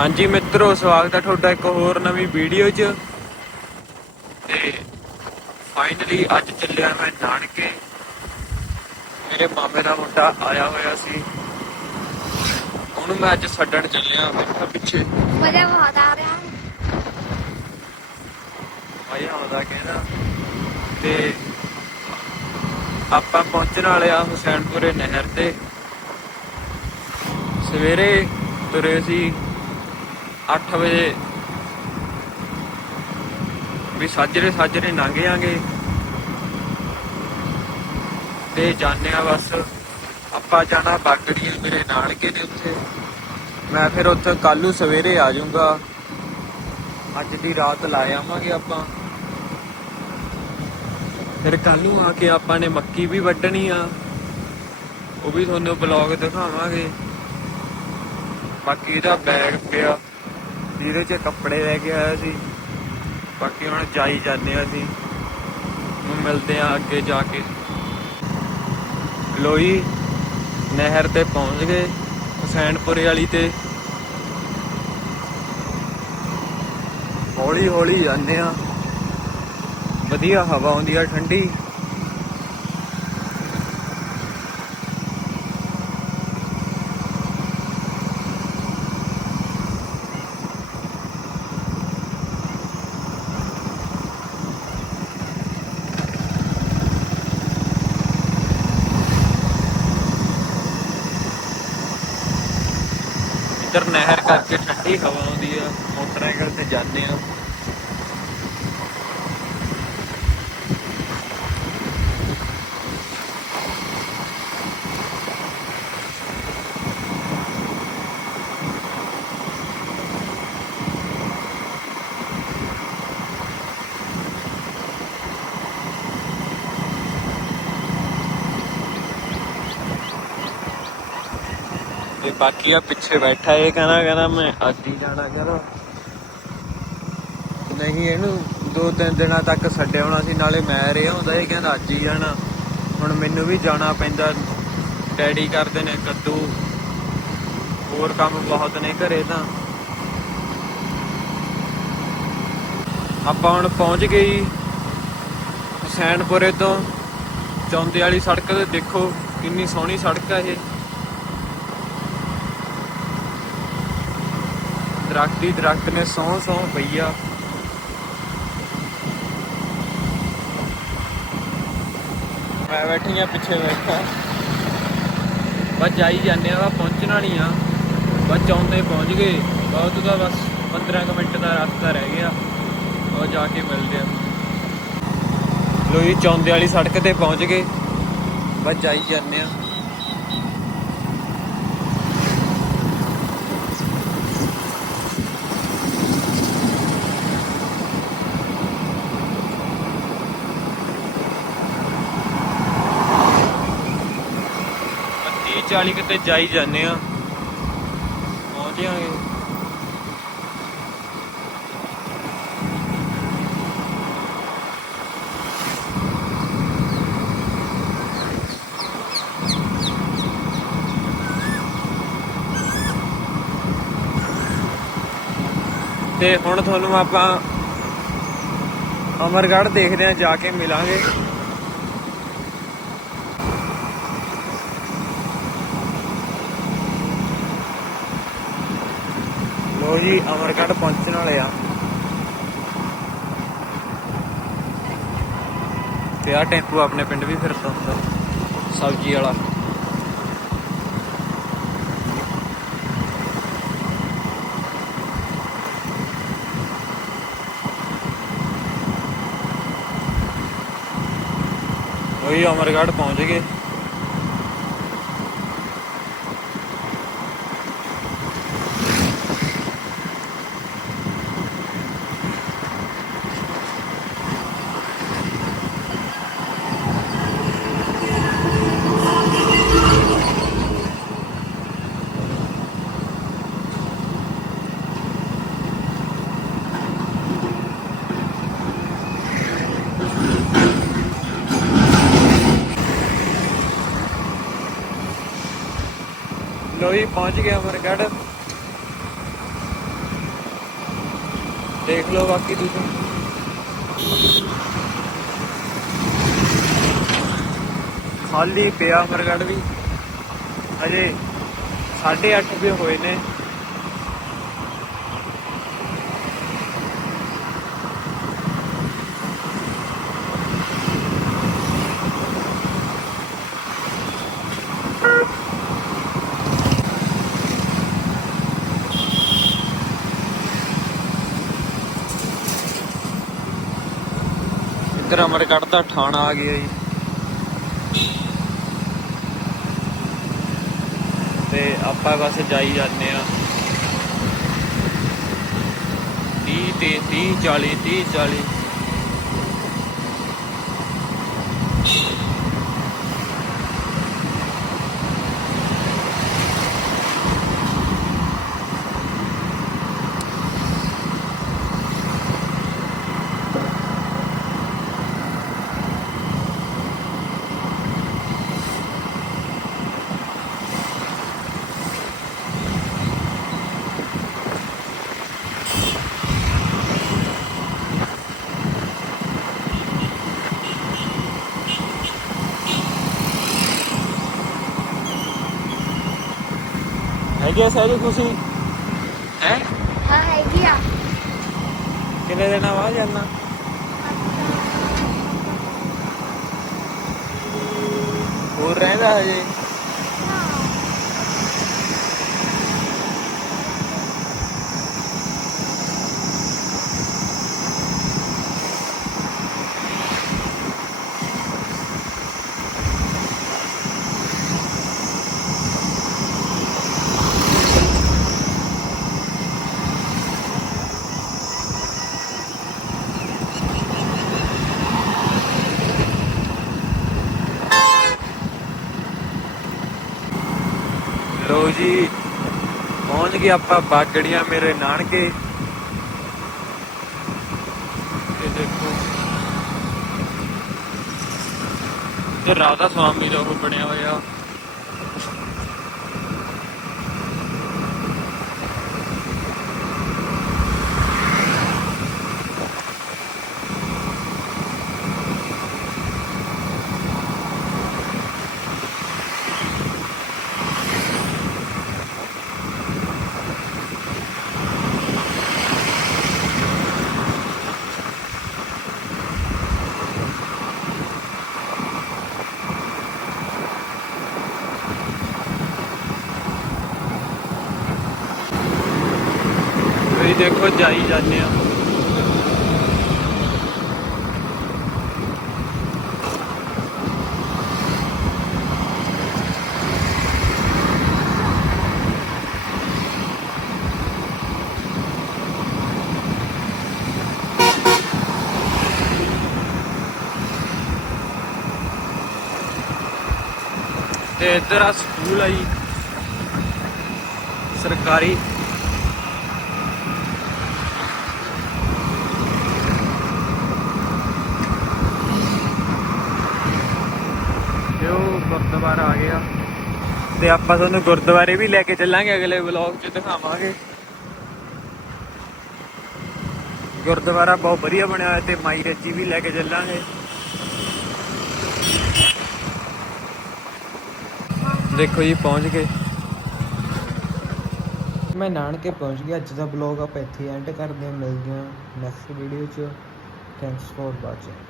ਹਾਂਜੀ ਮਿੱਤਰੋ ਸਵਾਗਤ ਹੈ ਤੁਹਾਡਾ ਇੱਕ ਹੋਰ ਨਵੀਂ ਵੀਡੀਓ 'ਚ। ਤੇ ਫਾਈਨਲੀ ਅੱਜ ਚੱਲਿਆ ਮੈਂ ਨਾਨਕੇ। ਮੇਰੇ ਮਾਮੇ ਦਾ ਮੁੰਡਾ ਆਇਆ ਹੋਇਆ ਸੀ। ਉਹਨੂੰ ਮੈਂ ਅੱਜ ਛੱਡਣ ਚੱਲਿਆ ਬੈਠਾ ਪਿੱਛੇ। ਮਜ਼ਾ ਬਹੁਤ ਆ ਰਿਹਾ। ਹੈ ਮਜ਼ਾ ਆਉਂਦਾ ਕਹਿੰਦਾ ਤੇ ਆਪਾਂ ਪਹੁੰਚਣ ਵਾਲੇ ਆ ਹੁਸੈਨਪੁਰੇ ਨਹਿਰ ਤੇ। ਸਵੇਰੇ ਤੁਰੇ ਸੀ 8 ਵਜੇ ਵੀ ਸਾਜਰੇ ਸਾਜਰੇ ਲੰਘ ਤੇ ਜਾਣੇ ਆ ਬਸ। ਆਪਾਂ ਜਾਣਾ ਬਾਗੜੀਆਂ ਮੇਰੇ ਨਾਨਕੇ ਨੇ ਉੱਥੇ ਮੈਂ ਫਿਰ ਉੱਥੇ ਕੱਲੂ ਸਵੇਰੇ ਆ ਜਾਊਂਗਾ। ਅੱਜ ਦੀ ਰਾਤ ਲਾ ਆਵਾਂਗੇ ਆਪਾਂ। ਫਿਰ ਕੱਲ ਨੂੰ ਆ ਕੇ ਆਪਾਂ ਨੇ ਮੱਕੀ ਵੀ ਵੱਢਣੀ ਆ। ਉਹ ਵੀ ਤੁਹਾਨੂੰ ਬਲੌਗ ਦਿਖਾਵਾਂਗੇ। ਬਾਕੀ ਇਹਦਾ ਬੈਗ ਪਿਆ। ਜਿਹਦੇ 'ਚ ਕੱਪੜੇ ਲੈ ਕੇ ਆਇਆ ਸੀ। ਬਾਕੀ ਹੁਣ ਜਾਈ ਜਾਂਦੇ ਆ ਅਸੀਂ। ਹੁਣ ਮਿਲਦੇ ਆ ਅੱਗੇ ਜਾ ਕੇ। ਲੋਈ ਨਹਿਰ ਤੇ ਪਹੁੰਚ ਗਏ, ਹੁਸੈਨਪੁਰੇ ਵਾਲੀ ਤੇ। ਹੌਲੀ ਹੌਲੀ ਜਾਂਦੇ ਆ ਵਧੀਆ ਹਵਾ ਆਉਂਦੀ ਆ, ਠੰਡੀ। ਇੱਧਰ ਨਹਿਰ ਕਰਕੇ ਠੰਡੀ ਹਵਾ ਆਉਂਦੀ ਆ ਮੋਟਰਸਾਈਕਲ ਤੇ ਜਾਂਦੇ ਆ। ਬਾਕੀ ਆ ਪਿੱਛੇ ਬੈਠਾ ਇਹ ਕਹਿੰਦਾ ਕਹਿੰਦਾ ਮੈਂ ਅੱਜ ਹੀ ਜਾਣਾ, ਕਹਿੰਦਾ। ਨਹੀਂ, ਇਹਨੂੰ ਦੋ ਤਿੰਨ ਦਿਨਾਂ ਤੱਕ ਛੱਡਿਆ ਹੋਣਾ ਸੀ, ਨਾਲੇ ਮੈਂ ਰਿਹਾ ਹੁੰਦਾ, ਇਹ ਕਹਿੰਦਾ ਅੱਜ ਹੀ ਜਾਣਾ। ਹੁਣ ਮੈਨੂੰ ਵੀ ਜਾਣਾ ਪੈਂਦਾ, ਡੈਡੀ ਕਰਦੇ ਨੇ ਕੱਦੂ। ਹੋਰ ਕੰਮ ਬਹੁਤ ਨੇ ਘਰੇ ਤਾਂ। ਆਪਾਂ ਹੁਣ ਪਹੁੰਚ ਗਏ ਜੀ, ਹੁਸੈਨਪੁਰੇ ਤੋਂ। ਚੌਂਦੇ ਵਾਲੀ ਸੜਕ ਤੇ ਦੇਖੋ, ਕਿੰਨੀ ਸੋਹਣੀ ਸੜਕ ਆ ਇਹ। ਦਰਖਤ ਹੀ ਦਰਖਤ ਨੇ ਸੌਂ ਸੌਂ ਪਈ ਆ। ਮੈਂ ਬੈਠੀ ਆ ਪਿੱਛੇ ਬੈਠਾ ਬਸ ਜਾਈ ਜਾਂਦੇ ਆ ਪਹੁੰਚਣਾ ਨਹੀਂ ਆ। ਬਸ ਚੌਂਦੇ ਪਹੁੰਚ ਗਏ। ਬਹੁਤ ਦਾ ਬਸ 15 ਕੁ ਮਿੰਟ ਦਾ ਰਸਤਾ ਰਹਿ ਗਿਆ। ਉਹ ਜਾ ਕੇ ਮਿਲਦੇ ਆ। ਲੋ ਜੀ ਚੌਂਦੇ ਵਾਲੀ ਸੜਕ ਤੇ ਪਹੁੰਚ ਗਏ। ਬਸ ਜਾਈ ਜਾਂਦੇ ਆ। 40 ਕਿਤੇ ਜਾਈ ਜਾਂਦੇ ਆ। ਪਹੁੰਚ ਜਾਾਂਗੇ ਤੇ ਹੁਣ ਤੁਹਾਨੂੰ ਆਪਾਂ ਅਮਰਗੜ੍ਹ ਦੇਖਦੇ ਆ, ਜਾ ਕੇ ਮਿਲਾਂਗੇ। ਲੋ ਜੀ ਅਮਰਗੜ੍ਹ ਪਹੁੰਚਣ ਵਾਲੇ ਆ। ਤੇ ਆ ਟੈਂਪੂ ਆਪਣੇ ਪਿੰਡ ਵੀ ਫਿਰਦਾ ਹੁੰਦਾ ਸਬਜ਼ੀ ਵਾਲਾ। ਉਹੀ ਅਮਰਗੜ੍ਹ ਪਹੁੰਚ ਗਏ। ਲੋ ਜੀ, ਪਹੁੰਚ ਗਿਆ ਅਮਰਗੜ੍ਹ। ਦੇਖ ਲਓ ਬਾਕੀ ਤੁਸੀਂ। ਖਾਲੀ ਪਿਆ ਅਮਰਗੜ੍ਹ ਵੀ। ਅਜੇ 8:30 ਵੀ ਹੋਏ ਨੇ। ਇੱਧਰ ਅਮਰਗੜ੍ਹ ਦਾ ਠਾਣਾ ਆ ਗਿਆ ਜੀ। ਤੇ ਆਪਾਂ ਬਸ ਜਾਈ ਜਾਂਦੇ ਆ 30 ਤੇ 30 40 30 40 ਹੈਗੇ ਸਾਰੇ ਤੁਸੀਂ? ਹੈ? ਹਾਂ ਹੈਗੀ ਆ। ਕਿੰਨੇ ਦਿਨਾਂ ਬਾਅਦ ਜਾਣਾ? ਹੋਰ ਰਹਿੰਦਾ ਹਜੇ? ਲੋ ਜੀ, ਪਹੁੰਚ ਗਏ ਆਪਾਂ ਬਾਗੜੀਆਂ ਮੇਰੇ ਨਾਨਕੇ। ਇਹ ਦੇਖੋ। ਤੇ ਰਾਧਾ ਸਵਾਮੀ ਦਾ ਉਹ ਬਣਿਆ ਹੋਇਆ। ਤੁਸੀਂ ਦੇਖੋ ਜਾਈ ਜਾਂਦੇ ਆ। ਤੇ ਇੱਧਰ ਆ ਸਕੂਲ ਆ ਜੀ। ਸਰਕਾਰੀ ਤੇ ਉਹ ਗੁਰਦੁਆਰਾ ਆ। ਤੇ ਆਪਾਂ ਤੁਹਾਨੂੰ ਗੁਰਦੁਆਰੇ ਵੀ ਲੈ ਕੇ ਚੱਲਾਂਗੇ, ਅਗਲੇ ਵਲੌਗ 'ਚ ਦਿਖਾਵਾਂਗੇ। ਗੁਰਦੁਆਰਾ ਬਹੁਤ ਵਧੀਆ ਬਣਿਆ ਹੋਇਆ ਤੇ ਮਾਈ ਰੱਜੀ ਵੀ ਲੈ ਕੇ ਚੱਲਾਂਗੇ। ਦੇਖੋ ਜੀ, ਪਹੁੰਚ ਗਏ। ਮੈਂ ਨਾਨਕੇ ਪਹੁੰਚ ਗਿਆ, ਅੱਜ ਦਾ ਬਲੌਗ ਆਪਾਂ ਇੱਥੇ ਐਂਡ ਕਰਦੇ ਹਾਂ, ਮਿਲਦੇ ਹਾਂ ਨੈਕਸਟ ਵੀਡੀਓ 'ਚ। Thanks for watching